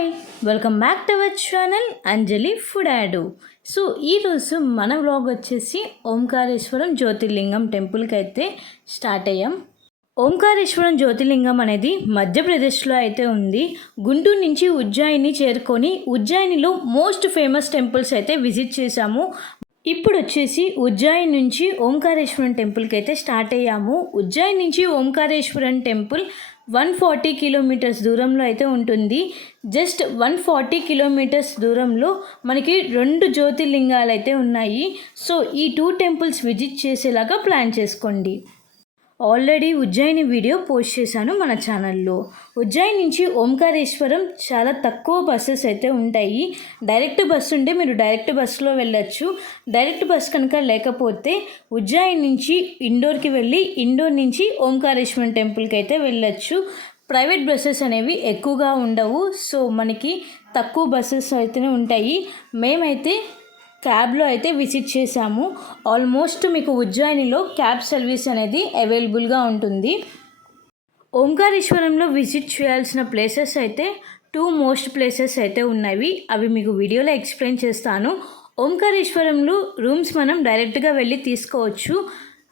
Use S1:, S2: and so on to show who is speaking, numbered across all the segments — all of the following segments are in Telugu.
S1: Hi welcome back to our channel Anjali food యాడు so ఈరోజు మన వ్లాగ్ వచ్చేసి ఓంకారేశ్వరం జ్యోతిర్లింగం టెంపుల్కి అయితే స్టార్ట్ అయ్యాం. ఓంకారేశ్వరం జ్యోతిర్లింగం అనేది మధ్యప్రదేశ్లో అయితే ఉంది. గుంటూరు నుంచి ఉజ్జాయిని చేరుకొని ఉజ్జాయినిలో మోస్ట్ ఫేమస్ టెంపుల్స్ అయితే విజిట్ చేశాము. ఇప్పుడు వచ్చేసి ఉజ్జాయిన్ నుంచి ఓంకారేశ్వరం టెంపుల్కి అయితే స్టార్ట్ అయ్యాము. ఉజ్జాయిన్ నుంచి Omkareshwaram temple one forty kilometres దూరంలో అయితే ఉంటుంది. జస్ట్ వన్ ఫార్టీ కిలోమీటర్స్ దూరంలో మనకి రెండు జ్యోతిర్లింగాలు అయితే ఉన్నాయి. సో ఈ టూ టెంపుల్స్ విజిట్ చేసేలాగా ప్లాన్ చేసుకోండి. ఆల్రెడీ ఉజ్జయిని వీడియో పోస్ట్ చేశాను మన ఛానల్లో. ఉజ్జయిని నుంచి ఓంకారేశ్వరం చాలా తక్కువ బస్సెస్ అయితే ఉంటాయి. డైరెక్ట్ బస్సు ఉంటే మీరు డైరెక్ట్ బస్సులో వెళ్ళొచ్చు. డైరెక్ట్ బస్ కనుక లేకపోతే ఉజ్జయిని నుంచి ఇండోర్కి వెళ్ళి ఇండోర్ నుంచి ఓంకారేశ్వరం టెంపుల్కి అయితే వెళ్ళొచ్చు. ప్రైవేట్ బస్సెస్ అనేవి ఎక్కువగా ఉండవు. సో మనకి తక్కువ బస్సెస్ అయితేనే ఉంటాయి. మేమైతే క్యాబ్లో అయితే విజిట్ చేశాము. ఆల్మోస్ట్ మీకు ఉజ్జాయినిలో క్యాబ్ సర్వీస్ అనేది అవైలబుల్గా ఉంటుంది. ఓంకారేశ్వరంలో విజిట్ చేయాల్సిన ప్లేసెస్ అయితే టూ మోస్ట్ ప్లేసెస్ అయితే ఉన్నవి. అవి మీకు వీడియోలో ఎక్స్ప్లెయిన్ చేస్తాను. ఓంకారేశ్వరంలో రూమ్స్ మనం డైరెక్ట్గా వెళ్ళి తీసుకోవచ్చు.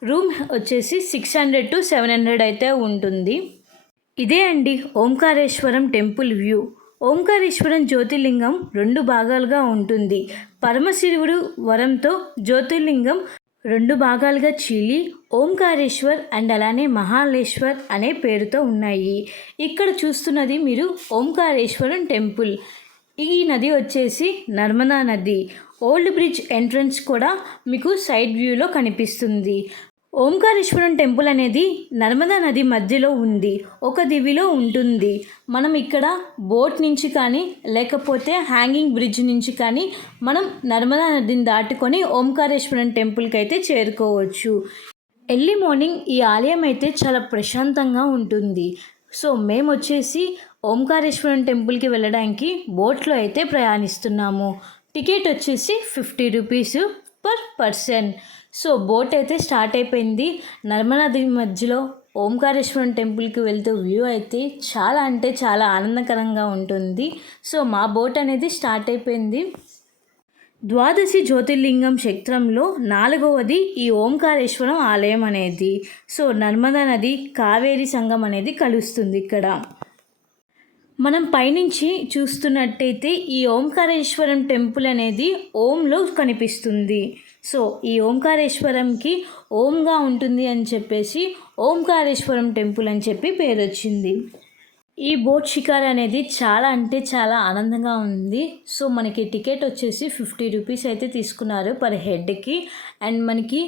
S1: రూమ్ వచ్చేసి six hundred to seven hundred అయితే ఉంటుంది. ఇదే అండి ఓంకారేశ్వరం టెంపుల్ వ్యూ. ఓంకారేశ్వరం జ్యోతిర్లింగం రెండు భాగాలుగా ఉంటుంది. పరమశివుడు వరంతో జ్యోతిర్లింగం రెండు భాగాలుగా చీలి ఓంకారేశ్వర్ అండ్ అలానే మహాలేశ్వర్ అనే పేరుతో ఉన్నాయి. ఇక్కడ చూస్తున్నది మీరు ఓంకారేశ్వరం టెంపుల్. ఈ నది వచ్చేసి నర్మదా నది. ఓల్డ్ బ్రిడ్జ్ ఎంట్రన్స్ కూడా మీకు సైడ్ వ్యూలో కనిపిస్తుంది. ఓంకారేశ్వరం టెంపుల్ అనేది నర్మదా నది మధ్యలో ఉంది. ఒక దివిలో ఉంటుంది. మనం ఇక్కడ బోట్ నుంచి కానీ లేకపోతే హ్యాంగింగ్ బ్రిడ్జ్ నుంచి కానీ మనం నర్మదా నదిని దాటుకొని ఓంకారేశ్వరం టెంపుల్కి అయితే చేరుకోవచ్చు. ఎర్లీ మార్నింగ్ ఈ ఆలయం అయితే చాలా ప్రశాంతంగా ఉంటుంది. సో మేము వచ్చేసి ఓంకారేశ్వరం టెంపుల్కి వెళ్ళడానికి బోట్లో అయితే ప్రయాణిస్తున్నాము. టికెట్ వచ్చేసి fifty rupees per person. So boat అయితే స్టార్ట్ అయిపోయింది. నర్మదాది మధ్యలో ఓంకారేశ్వరం టెంపుల్కి వెళ్తే వ్యూ అయితే చాలా అంటే చాలా ఆనందకరంగా ఉంటుంది. సో మా బోట్ అనేది స్టార్ట్ అయిపోయింది. ద్వాదశి జ్యోతిర్లింగం క్షేత్రంలో నాలుగవది ఈ ఓంకారేశ్వరం ఆలయం అనేది. సో నర్మదా నది కావేరి సంఘం అనేది కలుస్తుంది ఇక్కడ. మనం పైనుంచి చూస్తున్నట్టయితే ఈ ఓంకారేశ్వరం టెంపుల్ అనేది ఓంలో కనిపిస్తుంది. సో ఈ ఓంకారేశ్వరంకి ఓంగా ఉంటుంది అని చెప్పేసి ఓంకారేశ్వరం టెంపుల్ అని చెప్పి పేరు వచ్చింది ఈ బోట్ షికార్ అనేది చాలా అంటే చాలా ఆనందంగా ఉంది. సో మనకి టికెట్ వచ్చేసి ఫిఫ్టీ రూపీస్ అయితే తీసుకున్నారు పర్ హెడ్కి. అండ్ మనకి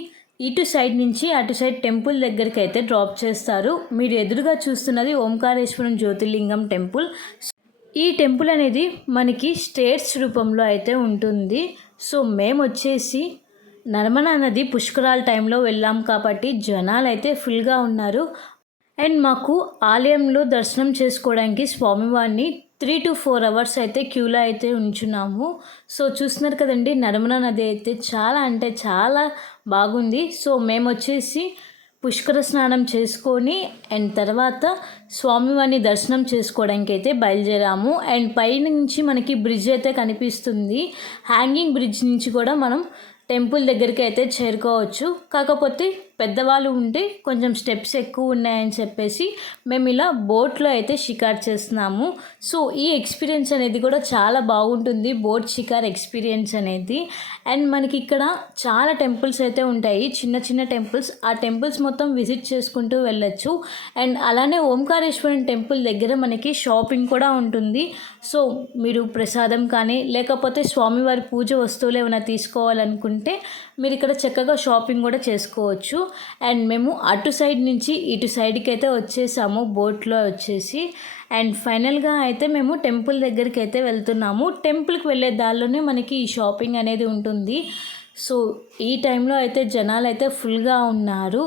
S1: ఇటు సైడ్ నుంచి అటు సైడ్ టెంపుల్ దగ్గరికి అయితే డ్రాప్ చేస్తారు. మీరు ఎదురుగా చూస్తున్నది ఓంకారేశ్వరం జ్యోతిర్లింగం టెంపుల్. ఈ టెంపుల్ అనేది మనకి స్టేట్స్ రూపంలో అయితే ఉంటుంది. సో మేము వచ్చేసి నర్మదా నది పుష్కరాల టైంలో వెళ్ళాం కాబట్టి జనాలు అయితే ఫుల్గా ఉన్నారు. అండ్ మాకు ఆలయంలో దర్శనం చేసుకోవడానికి స్వామివారిని త్రీ టు ఫోర్ అవర్స్ అయితే క్యూలో అయితే ఉంచున్నాము. సో చూస్తున్నారు కదండి నర్మదా నది అయితే చాలా అంటే చాలా బాగుంది. సో మేము వచ్చేసి పుష్కర స్నానం చేసుకొని అండ్ తర్వాత స్వామివారిని దర్శనం చేసుకోవడానికి అయితే బయలుదేరాము. అండ్ పైనుంచి మనకి బ్రిడ్జ్ అయితే కనిపిస్తుంది. హ్యాంగింగ్ బ్రిడ్జ్ నుంచి కూడా మనం టెంపుల్ దగ్గరికి అయితే చేరుకోవచ్చు. కాకపోతే పెద్దవాళ్ళు ఉంటే కొంచెం స్టెప్స్ ఎక్కువ ఉన్నాయని చెప్పేసి మేము ఇలా బోట్లో అయితే షికార్ చేస్తున్నాము. సో ఈ ఎక్స్పీరియన్స్ అనేది కూడా చాలా బాగుంటుంది బోట్ షికార్ ఎక్స్పీరియన్స్ అనేది. అండ్ మనకి ఇక్కడ చాలా టెంపుల్స్ అయితే ఉంటాయి చిన్న చిన్న టెంపుల్స్. ఆ టెంపుల్స్ మొత్తం విజిట్ చేసుకుంటూ వెళ్ళొచ్చు. అండ్ అలానే ఓంకారేశ్వరం టెంపుల్ దగ్గర మనకి షాపింగ్ కూడా ఉంటుంది. సో మీరు ప్రసాదం కానీ లేకపోతే స్వామివారి పూజ వస్తువులు ఏమైనా తీసుకోవాలనుకుంటే మీరు ఇక్కడ చక్కగా షాపింగ్ కూడా చేసుకోవచ్చు. అండ్ మేము అటు సైడ్ నుంచి ఇటు సైడ్కి అయితే వచ్చేసాము బోట్లో వచ్చేసి. అండ్ ఫైనల్గా అయితే మేము టెంపుల్ దగ్గరికి అయితే వెళ్తున్నాము. టెంపుల్కి వెళ్ళే దారిలోనే మనకి ఈ షాపింగ్ అనేది ఉంటుంది. సో ఈ టైంలో అయితే జనాలు అయితే ఫుల్గా ఉన్నారు.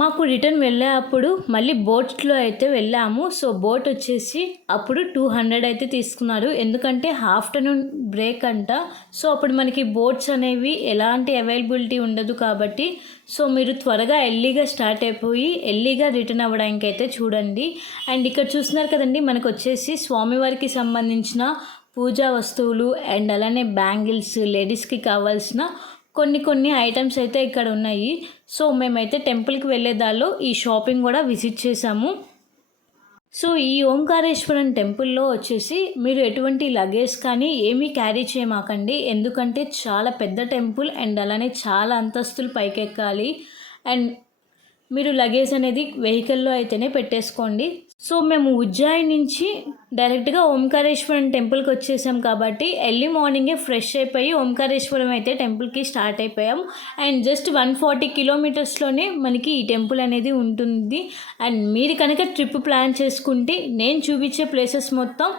S1: మాకు రిటర్న్ వెళ్ళేటప్పుడు మళ్ళీ బోట్లో అయితే వెళ్ళాము. సో బోట్ వచ్చేసి అప్పుడు టూ హండ్రెడ్ అయితే తీసుకున్నారు. ఎందుకంటే ఆఫ్టర్నూన్ బ్రేక్ అంట. సో అప్పుడు మనకి బోట్స్ అనేవి ఎలాంటి అవైలబిలిటీ ఉండదు కాబట్టి. సో మీరు త్వరగా ఎర్లీగా స్టార్ట్ అయిపోయి ఎర్లీగా రిటర్న్ అవ్వడానికి అయితే చూడండి. అండ్ ఇక్కడ చూస్తున్నారు కదండి మనకు వచ్చేసి స్వామివారికి సంబంధించిన పూజా వస్తువులు అండ్ అలానే బ్యాంగిల్స్ లేడీస్కి కావాల్సిన కొన్ని కొన్ని ఐటమ్స్ అయితే ఇక్కడ ఉన్నాయి. సో మేమైతే టెంపుల్కి వెళ్ళేదాల్లో ఈ షాపింగ్ కూడా విజిట్ చేసాము. సో ఈ ఓంకారేశ్వరం టెంపుల్లో వచ్చేసి మీరు ఎటువంటి లగేజ్ కానీ ఏమీ క్యారీ చేయమాకండి. ఎందుకంటే చాలా పెద్ద టెంపుల్ అండ్ అలానే చాలా అంతస్తులు పైకెక్కాలి. అండ్ మీరు లగేజ్ అనేది వెహికల్లో అయితేనే పెట్టేసుకోండి. సో మేము ఉజ్జాయి నుంచి డైరెక్ట్గా ఓంకారేశ్వరం టెంపుల్కి వచ్చేసాం కాబట్టి ఎర్లీ మార్నింగే ఫ్రెష్ అయిపోయి ఓంకారేశ్వరం అయితే టెంపుల్కి స్టార్ట్ అయిపోయాం. అండ్ జస్ట్ వన్ ఫార్టీ కిలోమీటర్స్లోనే మనకి ఈ టెంపుల్ అనేది ఉంటుంది. అండ్ మీరు కనుక ట్రిప్ ప్లాన్ చేసుకుంటే నేను చూపించే ప్లేసెస్ మొత్తం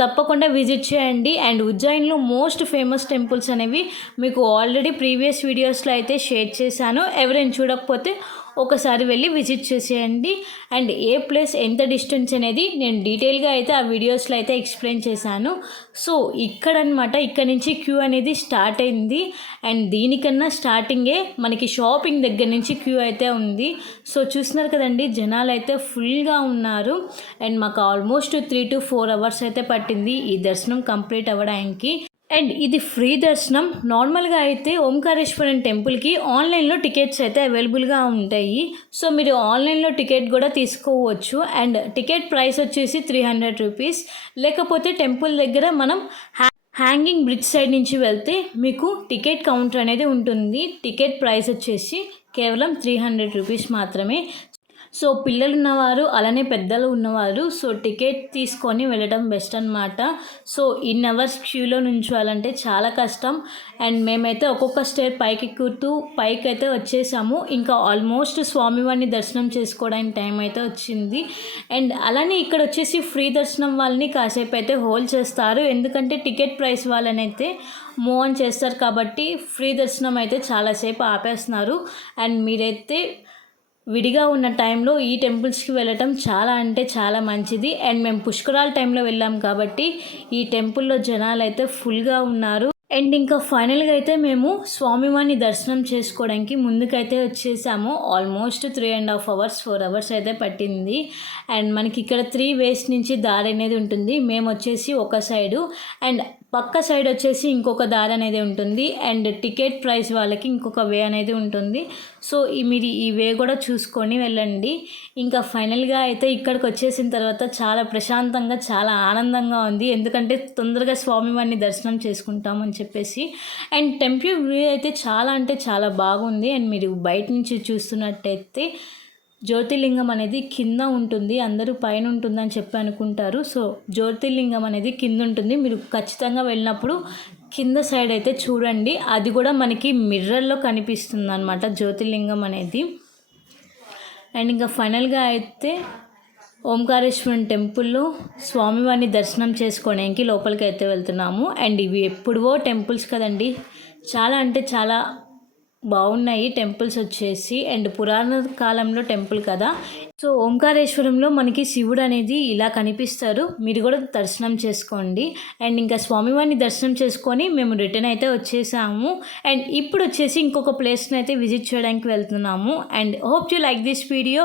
S1: తప్పకుండా విజిట్ చేయండి. అండ్ ఉజ్జయిన్లో మోస్ట్ ఫేమస్ టెంపుల్స్ అనేవి మీకు ఆల్రెడీ ప్రీవియస్ వీడియోస్లో అయితే షేర్ చేశాను. ఎవరైనా చూడకపోతే ఒకసారి వెళ్ళి విజిట్ చేసేయండి. అండ్ ఏ ప్లేస్ ఎంత డిస్టెన్స్ అనేది నేను డీటెయిల్గా అయితే ఆ వీడియోస్లో అయితే ఎక్స్ప్లెయిన్ చేశాను. సో ఇక్కడనమాట ఇక్కడ నుంచి క్యూ అనేది స్టార్ట్ అయింది. అండ్ దీనికన్నా స్టార్టింగే మనకి షాపింగ్ దగ్గర నుంచి క్యూ అయితే ఉంది. సో చూస్తున్నారు కదండి జనాలు అయితే ఫుల్గా ఉన్నారు. అండ్ మాకు almost three to four hours అయితే పట్టింది ఈ దర్శనం కంప్లీట్ అవ్వడానికి. అండ్ ఇది ఫ్రీ దర్శనం. నార్మల్గా అయితే ఓంకారేశ్వరం టెంపుల్కి ఆన్లైన్లో టికెట్స్ అయితే అవైలబుల్గా ఉంటాయి. సో మీరు ఆన్లైన్లో టికెట్ కూడా తీసుకోవచ్చు. అండ్ టికెట్ ప్రైస్ వచ్చేసి త్రీ హండ్రెడ్ రూపీస్. లేకపోతే టెంపుల్ దగ్గర మనం హ్యా హ్యాంగింగ్ బ్రిడ్జ్ సైడ్ నుంచి వెళ్తే మీకు టికెట్ కౌంటర్ అనేది ఉంటుంది. టికెట్ ప్రైస్ వచ్చేసి కేవలం త్రీ హండ్రెడ్ రూపీస్ మాత్రమే. సో పిల్లలు ఉన్నవారు అలానే పెద్దలు ఉన్నవారు సో టికెట్ తీసుకొని వెళ్ళడం బెస్ట్ అనమాట సో ఇన్ అవర్స్ క్యూలో నుంచోవాలంటే చాలా కష్టం. అండ్ మేమైతే ఒక్కొక్క స్టేర్ పైకి ఎక్కుతూ పైకి అయితే వచ్చేసాము. ఇంకా ఆల్మోస్ట్ స్వామివారిని దర్శనం చేసుకోవడానికి టైం అయితే వచ్చింది. అండ్ అలానే ఇక్కడ వచ్చేసి ఫ్రీ దర్శనం వాళ్ళని కాసేపు అయితే హోల్డ్ చేస్తారు. ఎందుకంటే టికెట్ ప్రైస్ వాళ్ళని అయితే మూవ్ ఆన్ చేస్తారు కాబట్టి ఫ్రీ దర్శనం అయితే చాలాసేపు ఆపేస్తున్నారు. అండ్ మీరైతే విడిగా ఉన్న టైంలో ఈ టెంపుల్స్కి వెళ్ళటం చాలా అంటే చాలా మంచిది. అండ్ మేము పుష్కరాల టైంలో వెళ్ళాం కాబట్టి ఈ టెంపుల్లో జనాలు అయితే ఫుల్గా ఉన్నారు. అండ్ ఇంకా ఫైనల్గా అయితే మేము స్వామివారిని దర్శనం చేసుకోవడానికి ముందుకైతే వచ్చేసాము. Almost three and half hours four hours అయితే పట్టింది. అండ్ మనకి ఇక్కడ త్రీ వేస్ నుంచి దారి అనేది ఉంటుంది. మేము వచ్చేసి ఒక సైడు. అండ్ పక్క సైడ్ వచ్చేసి ఇంకొక దారి అనేది ఉంటుంది అండ్ టికెట్ ప్రైస్ వాళ్ళకి ఇంకొక వే అనేది ఉంటుంది. సో ఈ మీరు ఈ వే కూడా చూసుకొని వెళ్ళండి. ఇంకా ఫైనల్గా అయితే ఇక్కడికి వచ్చేసిన తర్వాత చాలా ప్రశాంతంగా చాలా ఆనందంగా ఉంది. ఎందుకంటే తొందరగా స్వామివారిని దర్శనం చేసుకుంటామని చెప్పేసి. అండ్ టెంపుల్ వ్యూ అయితే చాలా అంటే చాలా బాగుంది. అండ్ మీరు బయట నుంచి చూస్తున్నట్టయితే జ్యోతిర్లింగం అనేది కింద ఉంటుంది అందరూ పైన ఉంటుందని చెప్పి అనుకుంటారు. సో జ్యోతిర్లింగం అనేది కింద ఉంటుంది. మీరు ఖచ్చితంగా వెళ్ళినప్పుడు కింద సైడ్ అయితే చూడండి. అది కూడా మనకి మిర్రర్లో కనిపిస్తుంది అనమాట జ్యోతిర్లింగం అనేది. అండ్ ఇంకా ఫైనల్గా అయితే ఓంకారేశ్వరం టెంపుల్లో స్వామివారిని దర్శనం చేసుకోవడానికి లోపలికి అయితే వెళ్తున్నాము. అండ్ ఇవి ఎప్పుడువో టెంపుల్స్ కదండి. చాలా అంటే చాలా బాగున్నాయి టెంపుల్స్ వచ్చేసి. అండ్ పురాణ కాలంలో టెంపుల్ కదా. సో ఓంకారేశ్వరంలో మనకి శివుడు అనేది ఇలా కనిపిస్తారు. మీరు కూడా దర్శనం చేసుకోండి. అండ్ ఇంకా స్వామివారిని దర్శనం చేసుకొని మేము రిటర్న్ అయితే వచ్చేసాము. అండ్ ఇప్పుడు వచ్చేసి ఇంకొక ప్లేస్ని అయితే విజిట్ చేయడానికి వెళ్తున్నాము. And hope you like this video.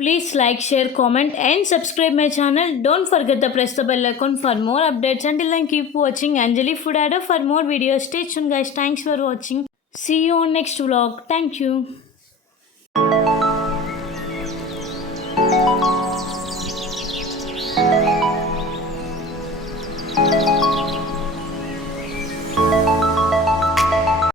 S1: Please like share comment and subscribe my channel. Don't forget the press the bell account for more updates. And then keep watching. Anjali food యాడో for more videos. Station guys thanks for watching See you on next vlog. Thank you.